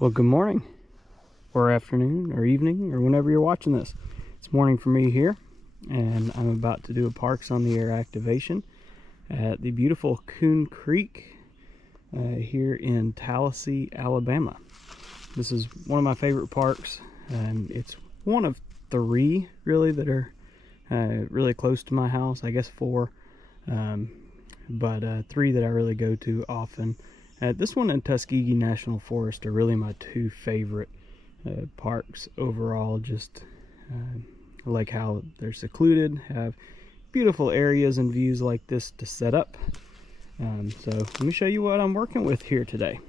Well, good morning, or afternoon, or evening, or whenever you're watching this. It's morning for me here, and I'm about to do a Parks on the Air activation at the beautiful Coon Creek here in Tallahassee, Alabama. This is one of my favorite parks. It's one of three, really, that are really close to my house. I guess four, but three that I really go to often. This one and Tuskegee National Forest are really my two favorite parks overall. Just I like how they're secluded, have beautiful areas and views like this to set up. So let me show you what I'm working with here today.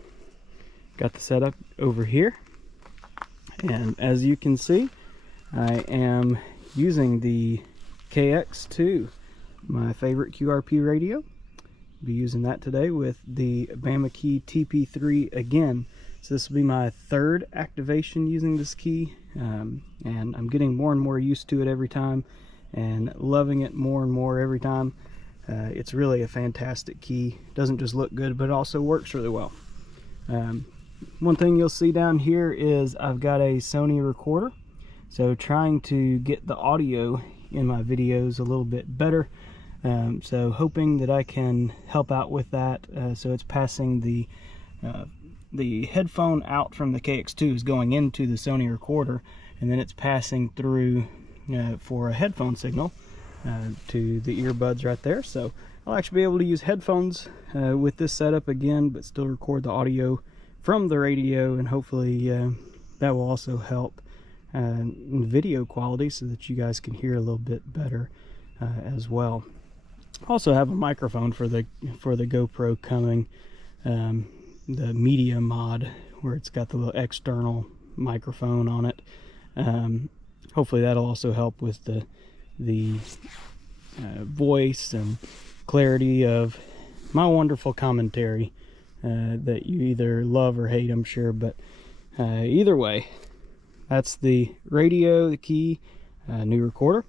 Got the setup over here, and as you can see, I am using the KX2, my favorite QRP radio. Be using that today with the BaMaKeY TP3 again. So this will be my third activation using this key, and I'm getting more and more used to it every time and loving it more and more every time. It's really a fantastic key. It doesn't just look good, but it also works really well. One thing you'll see down here is I've got a Sony recorder, so trying to get the audio in my videos a little bit better. So hoping that I can help out with that. So it's passing the headphone out from the KX2 is going into the Sony recorder, and then it's passing through for a headphone signal to the earbuds right there. So I'll actually be able to use headphones with this setup again, but still record the audio from the radio, and hopefully that will also help in video quality so that you guys can hear a little bit better as well. Also have a microphone for the GoPro coming, the media mod, where it's got the little external microphone on it. Hopefully that'll also help with the voice and clarity of my wonderful commentary that you either love or hate, I'm sure. But either way, that's the radio, the key, new recorder.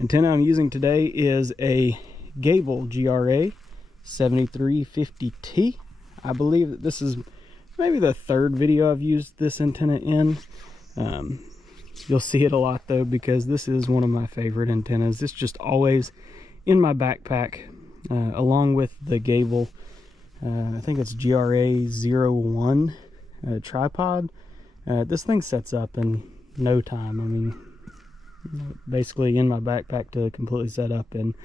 Antenna I'm using today is a Gabil GRA-7350T. I believe that this is maybe the third video I've used this antenna in. You'll see it a lot though, because this is one of my favorite antennas. It's just always in my backpack, along with the Gabil, I think it's GRA-01 tripod. This thing sets up in no time. I mean, basically in my backpack to completely set up in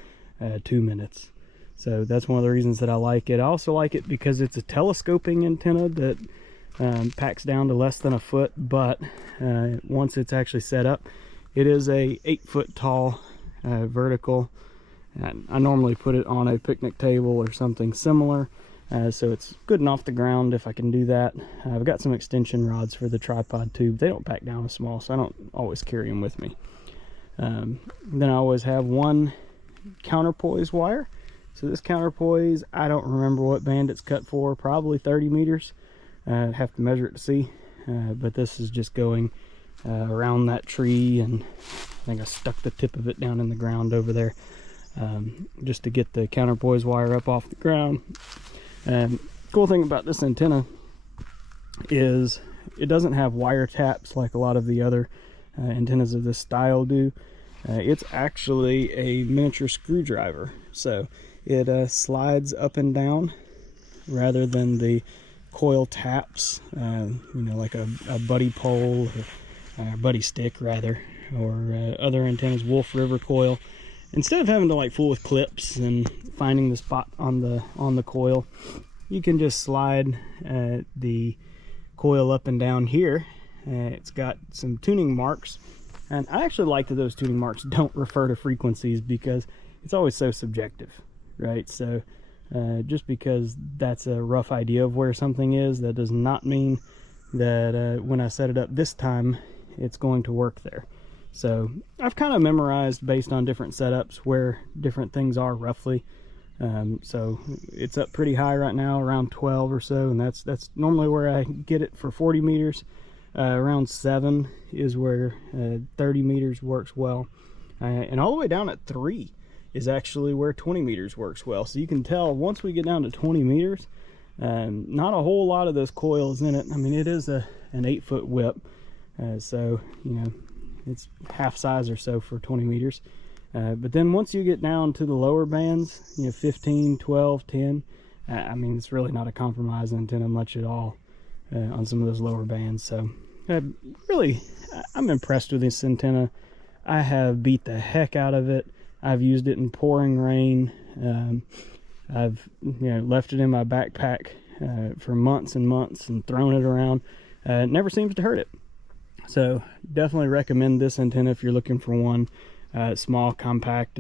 2 minutes. So that's one of the reasons that I like it. I also like it because it's a telescoping antenna that packs down to less than a foot, but once it's actually set up, it is a 8-foot tall vertical. And I normally put it on a picnic table or something similar, so it's good and off the ground if I can do that. I've got some extension rods for the tripod too. They don't pack down as small, so I don't always carry them with me. Then I always have one counterpoise wire. So this counterpoise, I don't remember what band it's cut for, probably 30 meters. I'd have to measure it to see, but this is just going around that tree, and I think I stuck the tip of it down in the ground over there, just to get the counterpoise wire up off the ground. Cool thing about this antenna is it doesn't have wire taps like a lot of the other antennas of this style do. It's actually a miniature screwdriver, so it slides up and down rather than the coil taps, you know, like a buddy pole, or buddy stick rather, or other antennas, Wolf River coil. Instead of having to like fool with clips and finding the spot on the coil, you can just slide the coil up and down here. It's got some tuning marks. And I actually like that those tuning marks don't refer to frequencies, because it's always so subjective, right? So just because that's a rough idea of where something is, that does not mean that when I set it up this time, it's going to work there. So I've kind of memorized based on different setups where different things are roughly. So it's up pretty high right now, around 12 or so, and that's normally where I get it for 40 meters. Around 7 is where 30 meters works well, and all the way down at 3 is actually where 20 meters works well. So you can tell once we get down to 20 meters, Not a whole lot of those coils in it. I mean, it is an 8-foot whip, so you know, it's half size or so for 20 meters. But then once you get down to the lower bands, you know, 15, 12, 10, I mean, it's really not a compromise antenna much at all on some of those lower bands. So really, I'm impressed with this antenna. I have beat the heck out of it. I've used it in pouring rain. I've left it in my backpack for months and months and thrown it around. It never seems to hurt it. So definitely recommend this antenna if you're looking for one. Small, compact.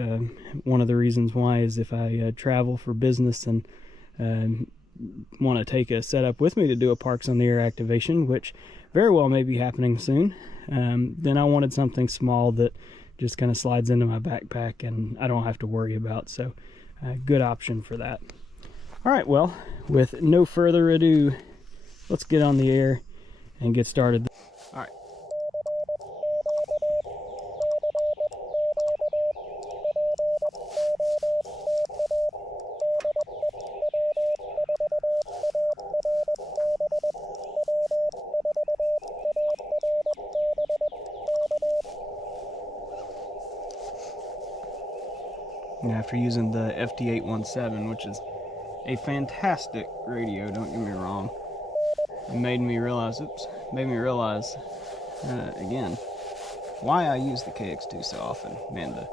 One of the reasons why is if I travel for business and want to take a setup with me to do a Parks on the Air activation, which very well may be happening soon, then I wanted something small that just kind of slides into my backpack and I don't have to worry about. So good option for that. All right, well, with no further ado, let's get on the air and get started. All right. After using the FT817, which is a fantastic radio, don't get me wrong, it made me realize again why I use the KX2 so often. Man, the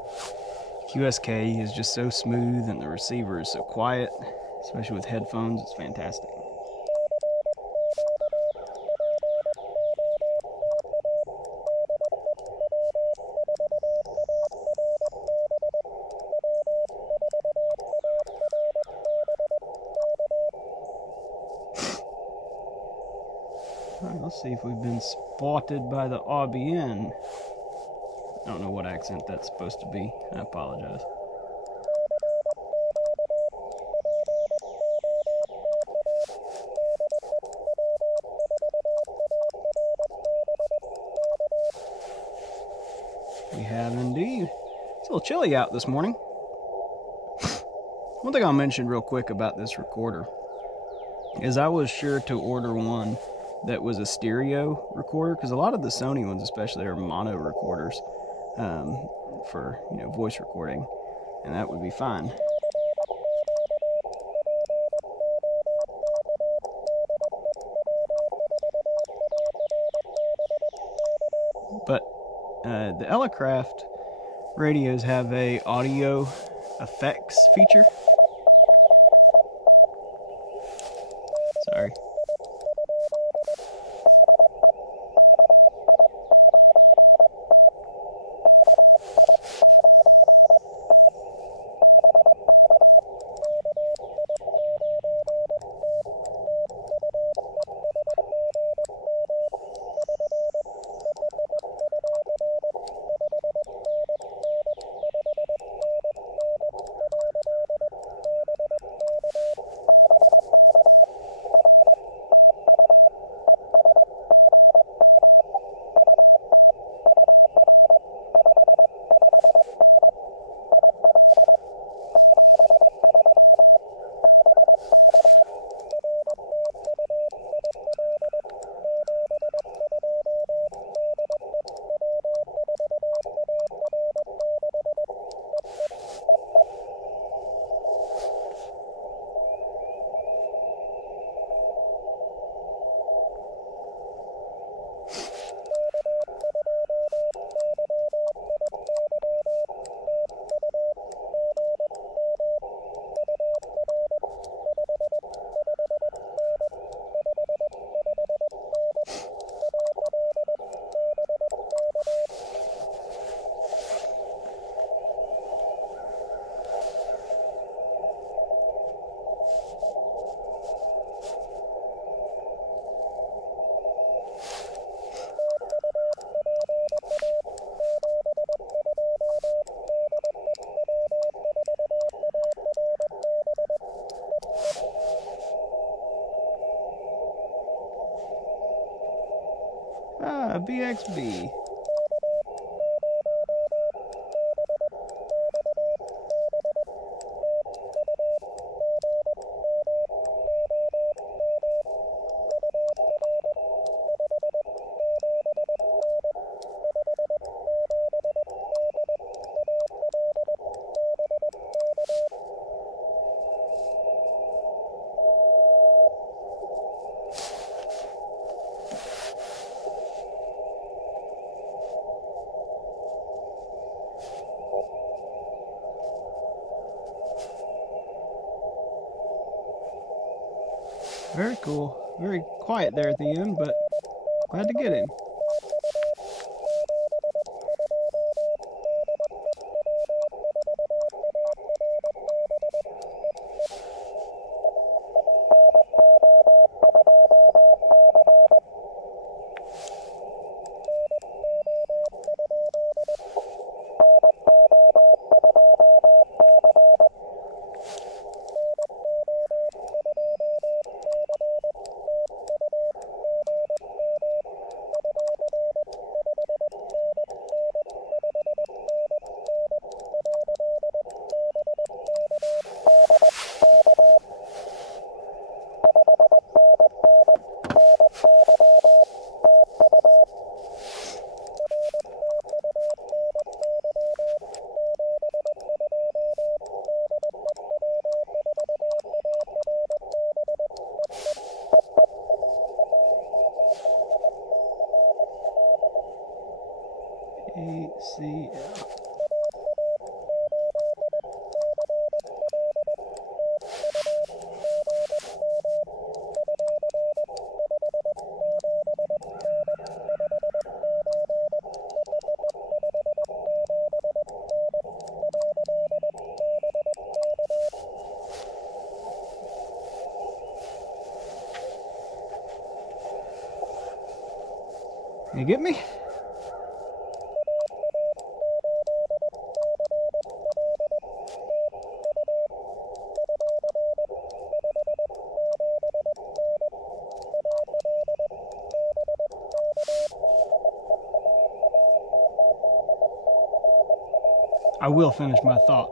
QSK is just so smooth and the receiver is so quiet, especially with headphones. It's fantastic. Alright, let's see if we've been spotted by the RBN. I don't know what accent that's supposed to be. I apologize. We have indeed. It's a little chilly out this morning. One thing I'll mention real quick about this recorder is I was sure to order one that was a stereo recorder, because a lot of the Sony ones especially are mono recorders for voice recording, and that would be fine. But the Elecraft radios have a audio effects feature. Sorry. BXB. Very cool. Very quiet there at the end, but glad to get him. ACL. You get me? I will finish my thought.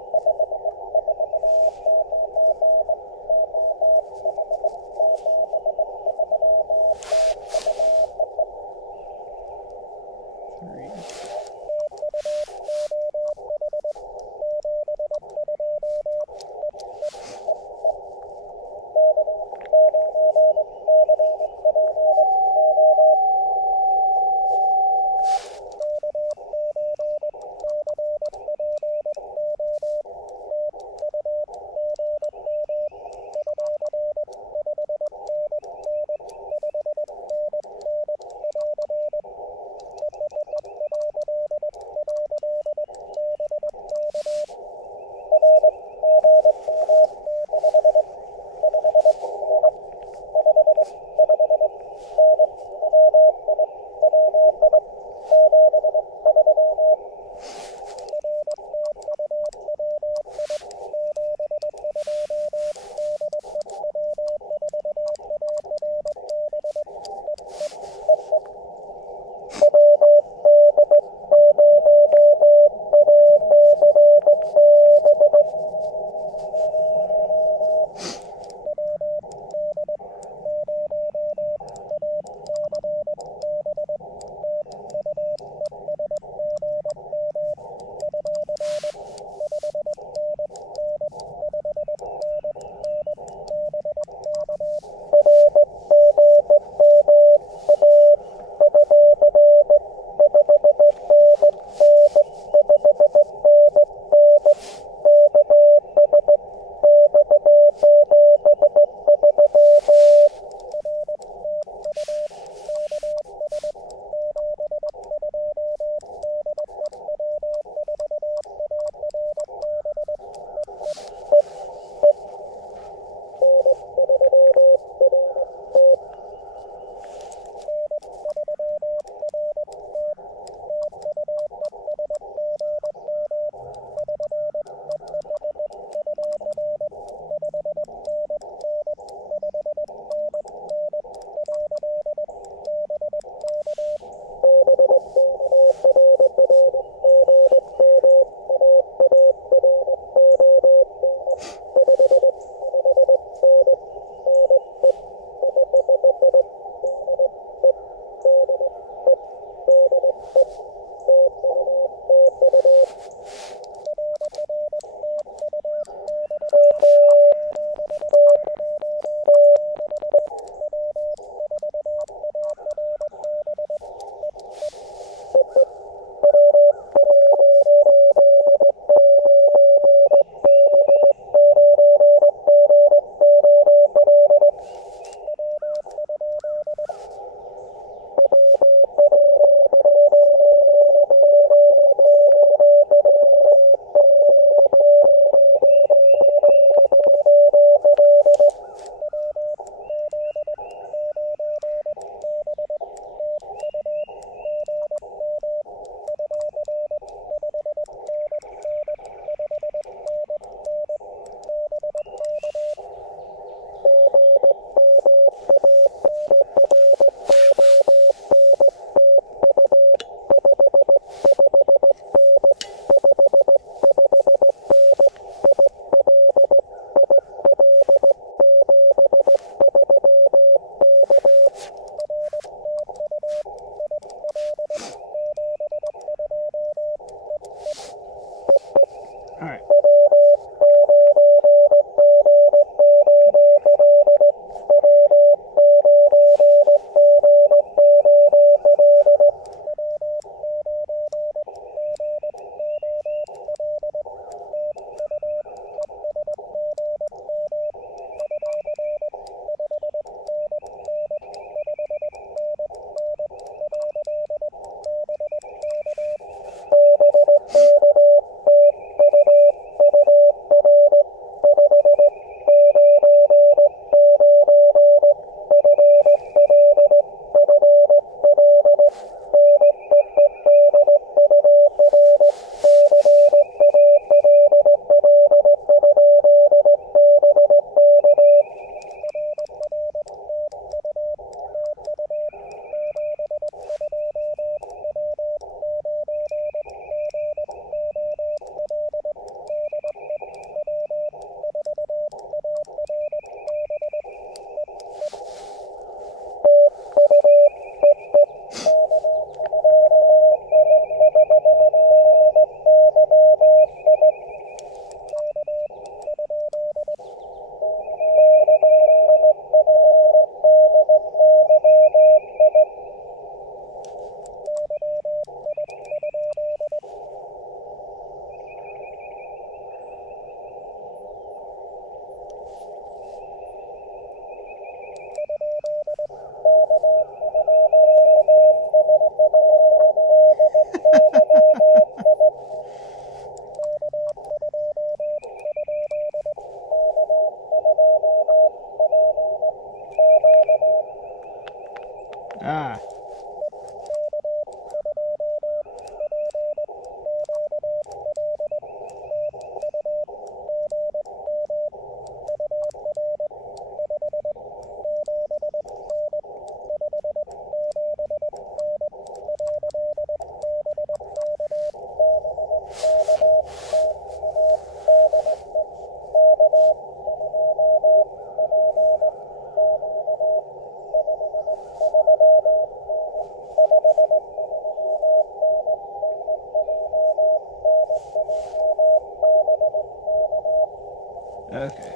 Okay.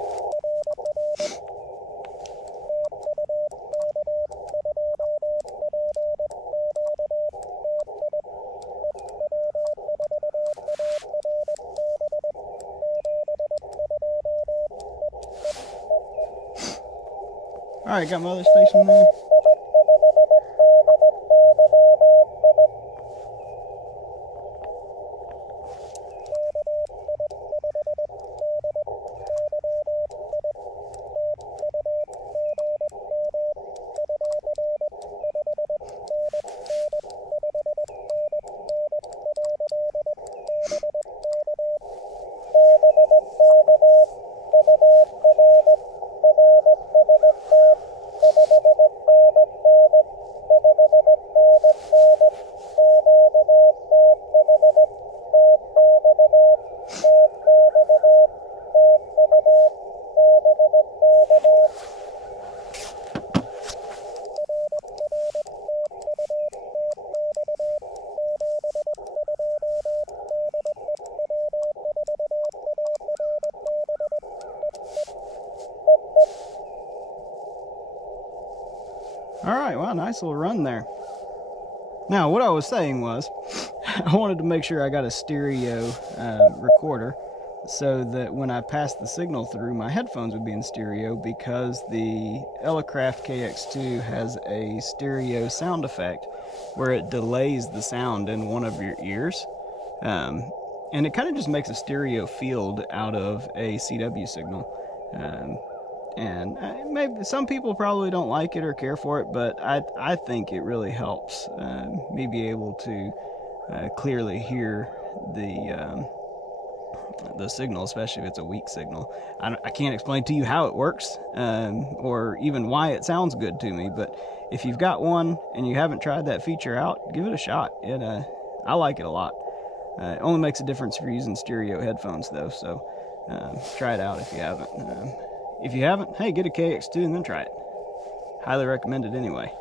Alright, got my other station there. Alright, well, nice little run there. Now, what I was saying was, I wanted to make sure I got a stereo recorder so that when I passed the signal through, my headphones would be in stereo, because the Elecraft KX2 has a stereo sound effect where it delays the sound in one of your ears. And it kind of just makes a stereo field out of a CW signal. And maybe some people probably don't like it or care for it, but I think it really helps me be able to clearly hear the signal, especially if it's a weak signal. I can't explain to you how it works or even why it sounds good to me, but if you've got one and you haven't tried that feature out, give it a shot. I like it a lot. It only makes a difference if you're using stereo headphones though, so try it out if you haven't. If you haven't, hey, get a KX2 and then try it. Highly recommend it anyway.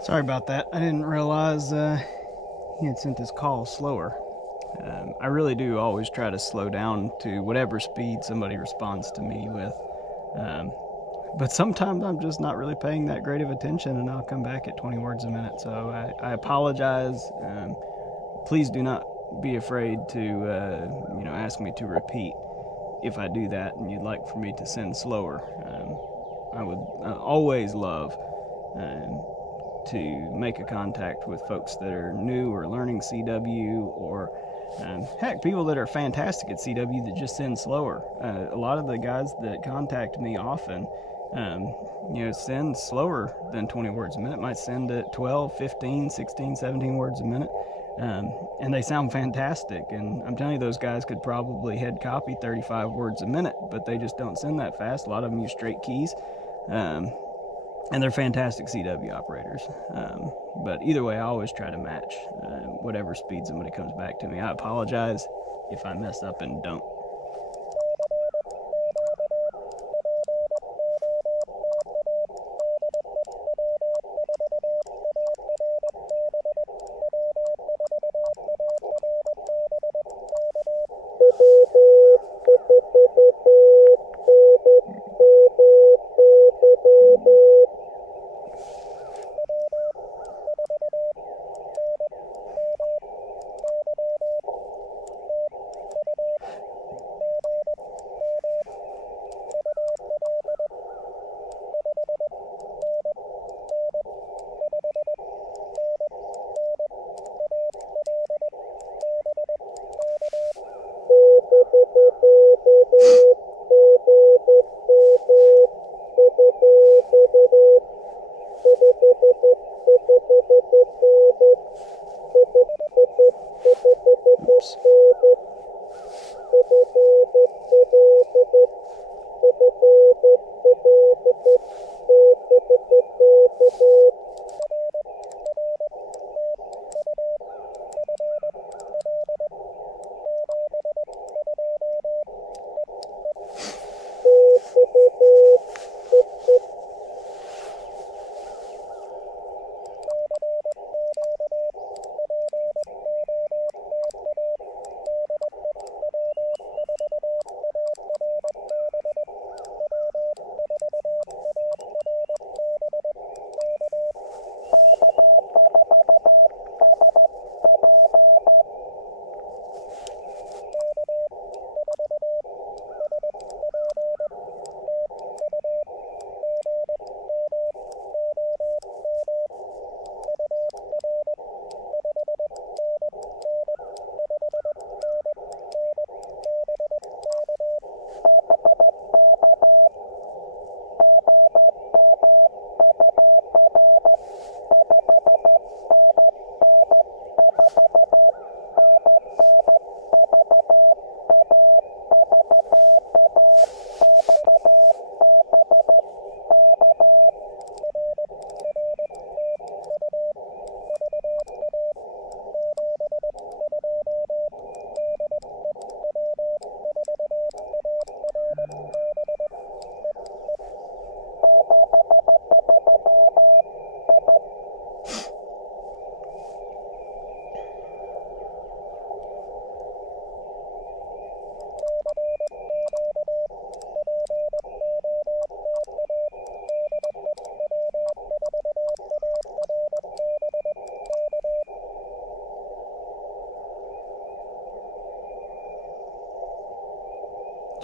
Sorry about that. I didn't realize he had sent his call slower. I really do always try to slow down to whatever speed somebody responds to me with. But sometimes I'm just not really paying that great of attention, and I'll come back at 20 words a minute. So I apologize. Please do not be afraid to ask me to repeat if I do that and you'd like for me to send slower. I would always love to make a contact with folks that are new or learning CW, or heck, people that are fantastic at CW that just send slower. A lot of the guys that contact me often send slower than 20 words a minute, might send at 12, 15, 16, 17 words a minute, and they sound fantastic. And I'm telling you, those guys could probably head copy 35 words a minute, but they just don't send that fast. A lot of them use straight keys. And they're fantastic CW operators. But either way, I always try to match whatever speed somebody comes back to me. I apologize if I mess up and don't.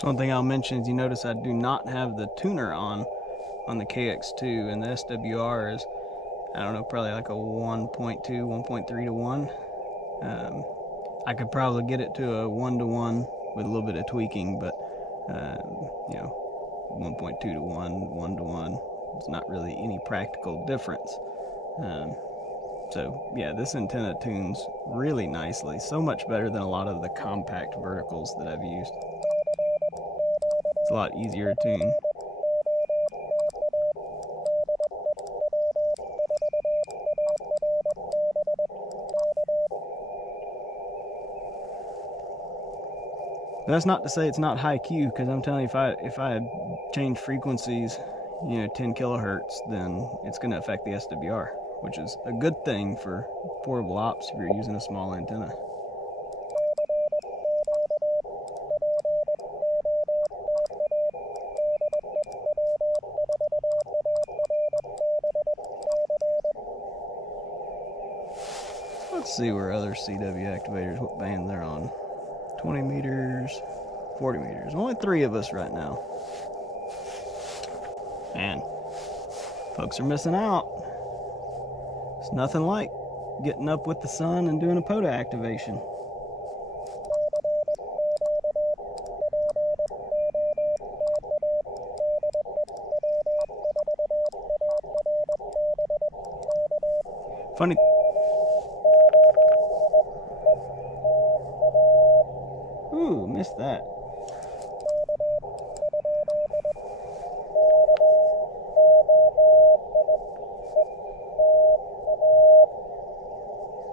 So one thing I'll mention is you notice I do not have the tuner on the KX2, and the SWR is, I don't know, probably like a 1.2, 1.3 to 1. I could probably get it to a 1 to 1 with a little bit of tweaking, but you know, 1.2 to 1, 1 to 1, it's not really any practical difference. So yeah, this antenna tunes really nicely, so much better than a lot of the compact verticals that I've used. It's a lot easier to tune. That's not to say it's not high Q, because I'm telling you, if I had changed frequencies, you know, 10 kilohertz, then it's going to affect the SWR, which is a good thing for portable ops if you're using a small antenna. Let's see where other CW activators, what band they're on. 20 meters, 40 meters. Only 3 of us right now. Man, folks are missing out. It's nothing like getting up with the sun and doing a POTA activation. Funny. Ooh, missed that.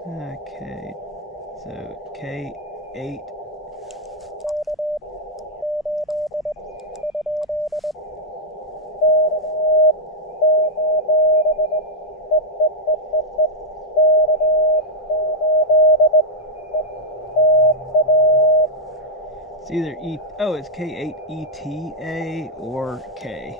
Okay, so K8. It's either it's K8ETA or K.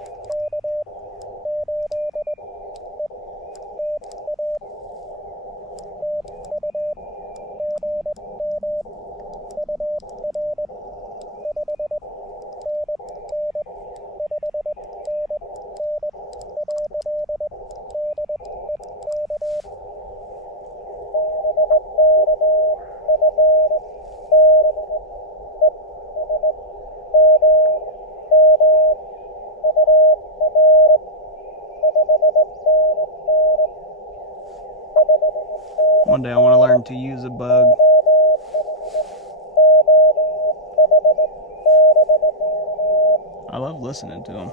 One day I want to learn to use a bug. I love listening to them.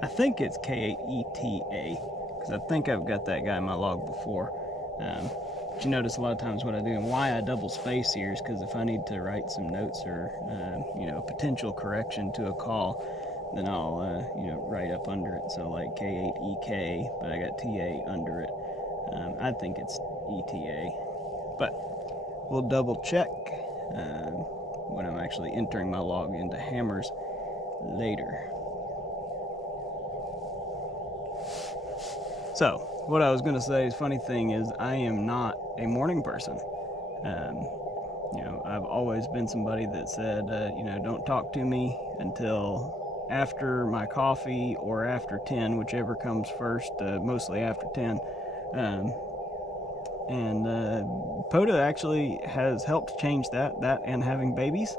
I think it's K-3684T, because I think I've got that guy in my log before. But you notice a lot of times what I do and why I double space here is because if I need to write some notes or you know, potential correction to a call, then I'll you know, write up under it. So like K8EK, but I got TA under it. I think it's ETA, but we'll double check when I'm actually entering my log into Hammers later. So, what I was going to say is, funny thing is, I am not a morning person. You know, I've always been somebody that said, you know, don't talk to me until after my coffee or after 10, whichever comes first, mostly after 10. POTA actually has helped change that and having babies.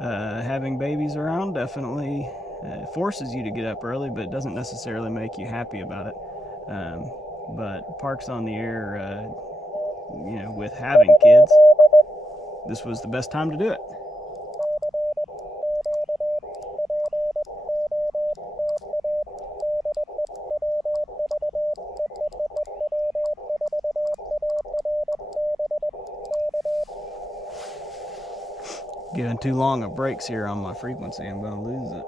Having babies around definitely forces you to get up early, but it doesn't necessarily make you happy about it. But Parks on the Air, you know, with having kids, this was the best time to do it. Giving too long of breaks here on my frequency, I'm going to lose it.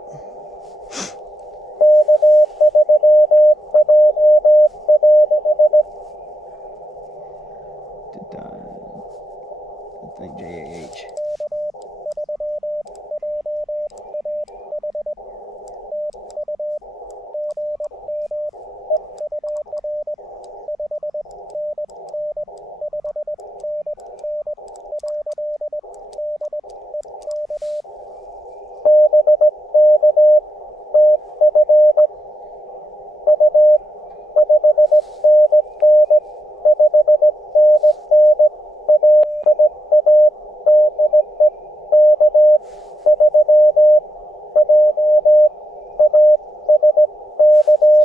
I think JAH.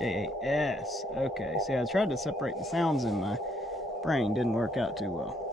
JAS. Okay, see, I tried to separate the sounds in my brain, didn't work out too well.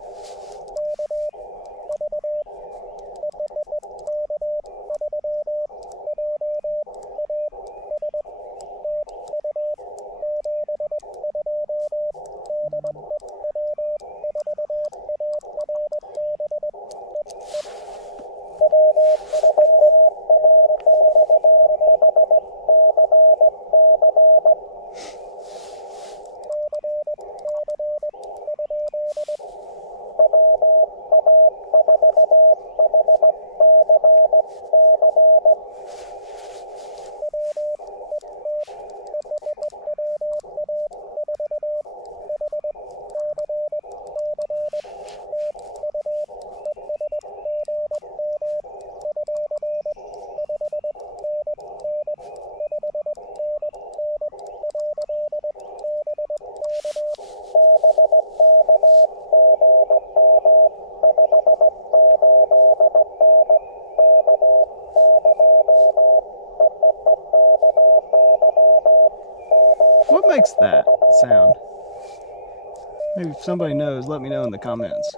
What makes that sound? Maybe if somebody knows, let me know in the comments.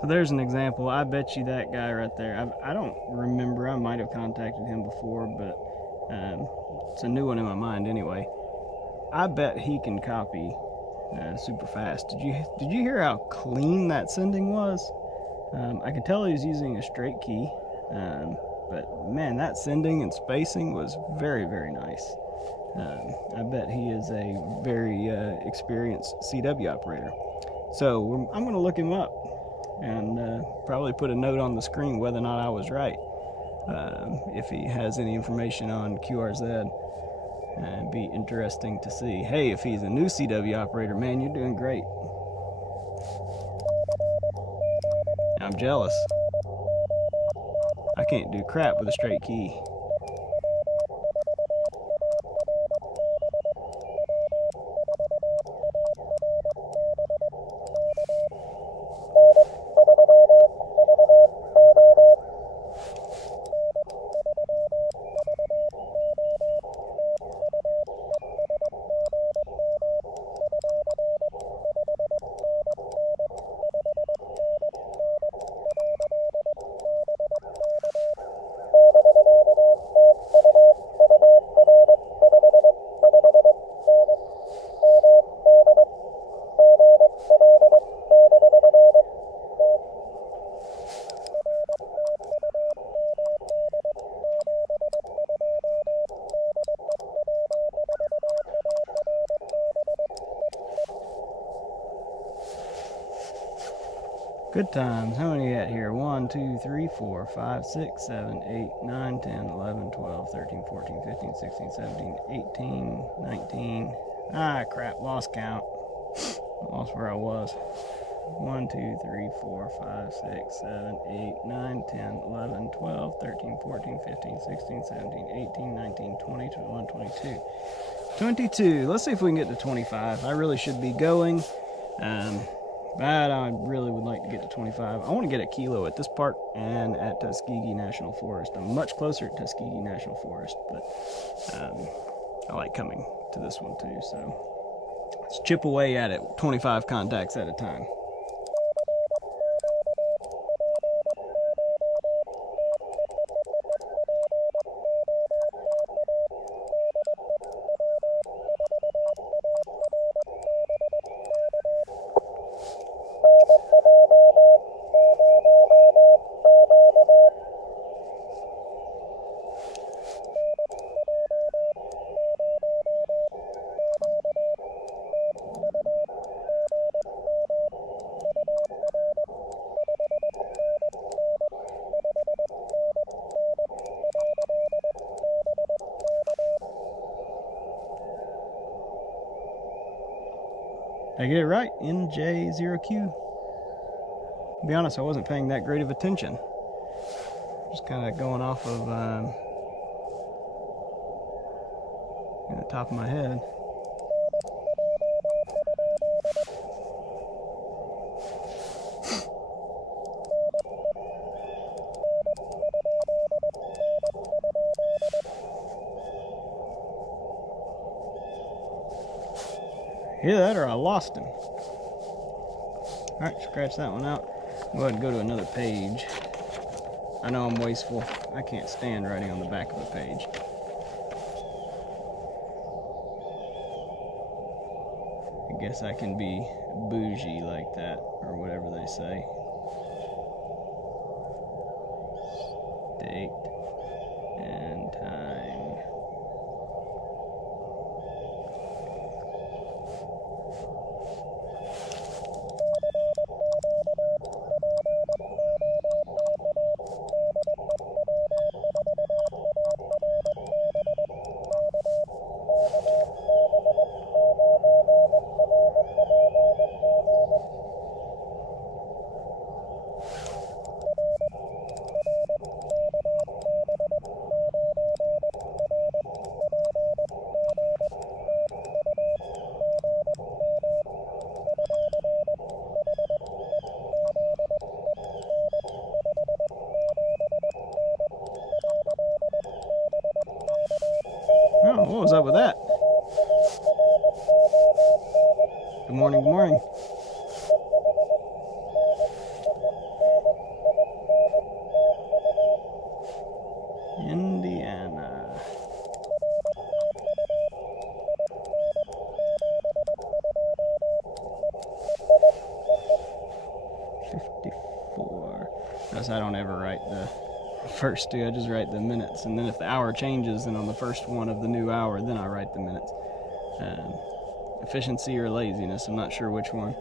So there's an example. I bet you that guy right there, I don't remember, I might have contacted him before, but it's a new one in my mind anyway. I bet he can copy super fast. Did you hear how clean that sending was? I could tell he was using a straight key, but man, that sending and spacing was very, very nice. I bet he is a very experienced CW operator. So I'm going to look him up and probably put a note on the screen whether or not I was right. If he has any information on QRZ, it'd be interesting to see. Hey, if he's a new CW operator, man, you're doing great. I'm jealous. I can't do crap with a straight key. Good times. How many at here? 1, 2, 3, 4, 5, 6, 7, 8, 9, 10, 11, 12, 13, 14, 15, 16, 17, 18, 19. Ah, crap. Lost count. Lost where I was. 1, 2, 3, 4, 5, 6, 7, 8, 9, 10, 11, 12, 13, 14, 15, 16, 17, 18, 19, 20, 21, 22. 22. Let's see if we can get to 25. I really should be going. But I really would like to get to 25. I want to get a kilo at this park and at Tuskegee National Forest. I'm much closer at Tuskegee National Forest, but I like coming to this one too. So let's chip away at it, 25 contacts at a time. Did I get it right? NJ0Q. To be honest, I wasn't paying that great of attention. Just kind of going off of the top of my head. Hear that, or I lost him. Alright, scratch that one out. Go ahead and go to another page. I know I'm wasteful. I can't stand writing on the back of a page. I guess I can be bougie like that, or whatever they say. Date and time. Oh, what was up with that? Good morning, good morning. notice I don't ever write the first two, I just write the minutes, and then if the hour changes, then on the first one of the new hour, then I write the minutes. Efficiency or laziness, I'm not sure which one.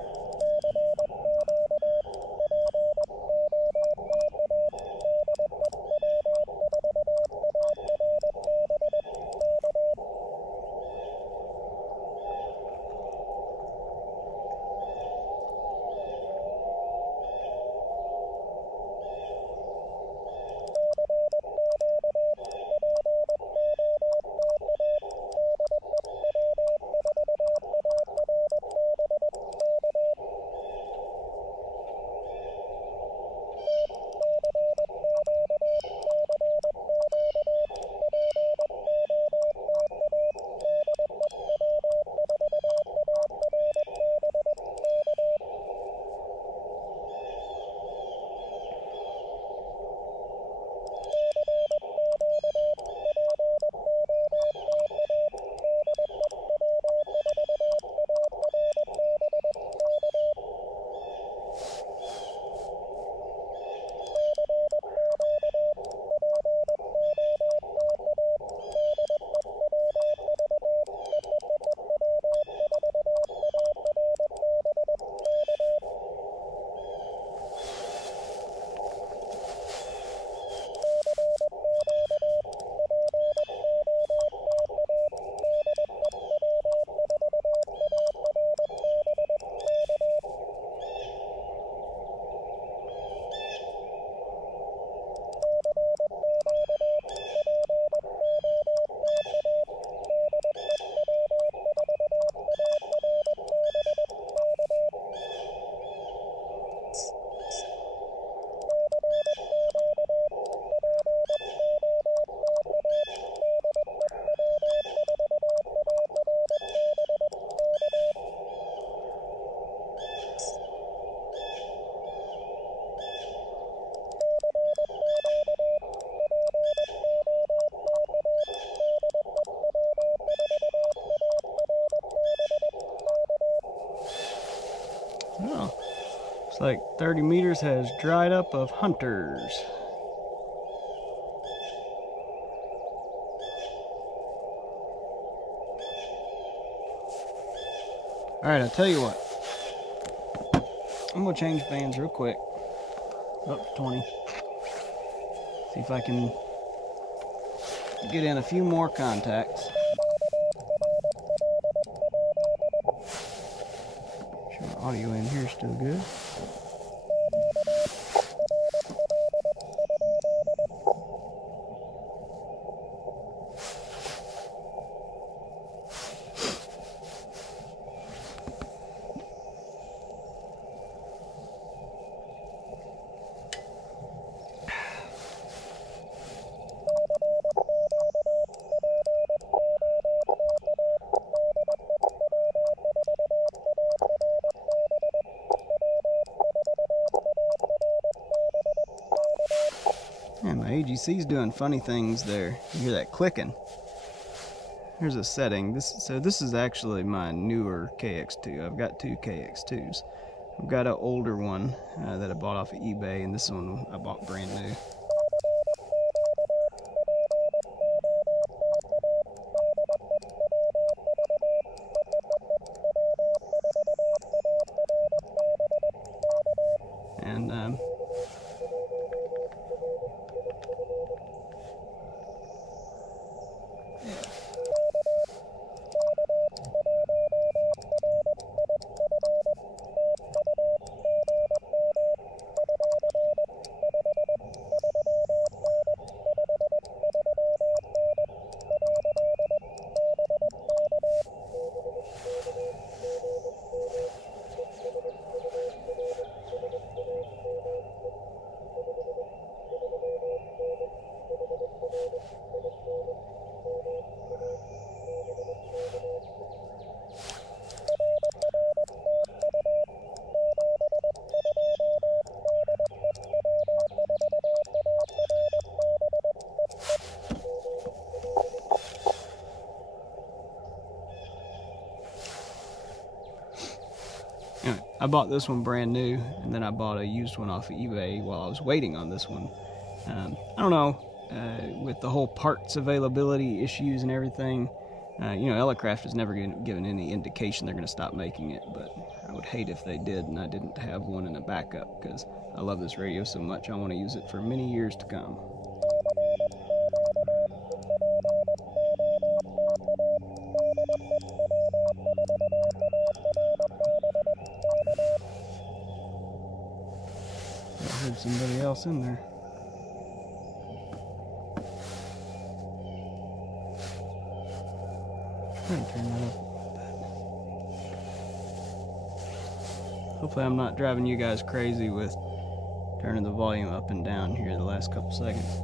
Oh, it's like 30 meters has dried up of hunters. Alright, I'll tell you what. I'm going to change bands real quick. Up to 20. See if I can get in a few more contacts. Sure, my audio in here is still good. And my AGC's doing funny things there. You hear that clicking. Here's a setting. So this is actually my newer KX2. I've got two KX2s. I've got an older one that I bought off of eBay, and this one I bought brand new. And Anyway, I bought this one brand new, and then I bought a used one off of eBay while I was waiting on this one. I don't know, with the whole parts availability issues and everything, you know, Elecraft has never given any indication they're going to stop making it, but I would hate if they did and I didn't have one in a backup, because I love this radio so much I want to use it for many years to come. I heard somebody else in there. I'm gonna turn that up. Hopefully I'm not driving you guys crazy with turning the volume up and down here the last couple seconds.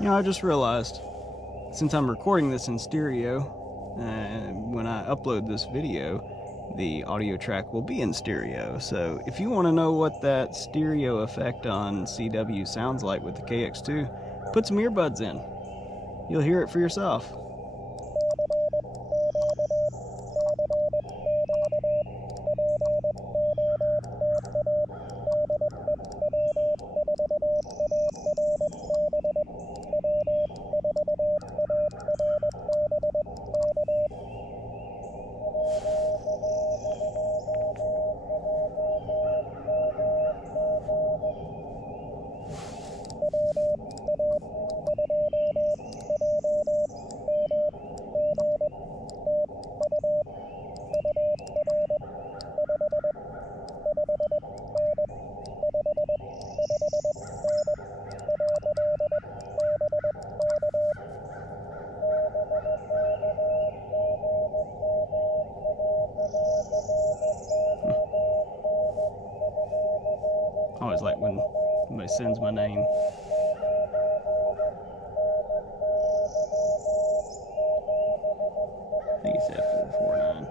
You know, I just realized, since I'm recording this in stereo, when I upload this video, the audio track will be in stereo. So if you want to know what that stereo effect on CW sounds like with the KX2, put some earbuds in. You'll hear it for yourself. I always like when somebody sends my name. I think he said 449.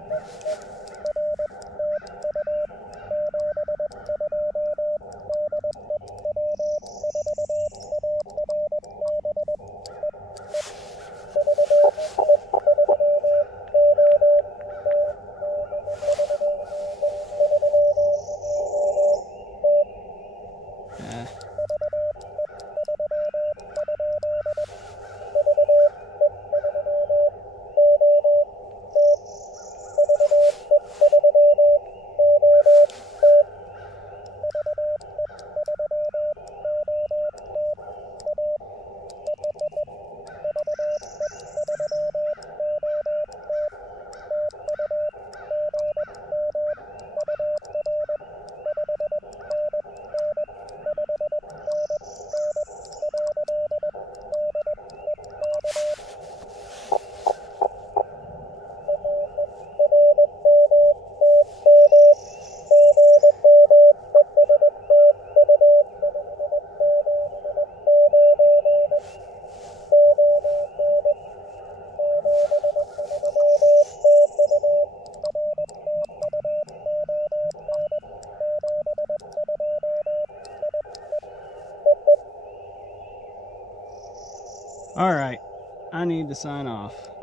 All right, I need to sign off.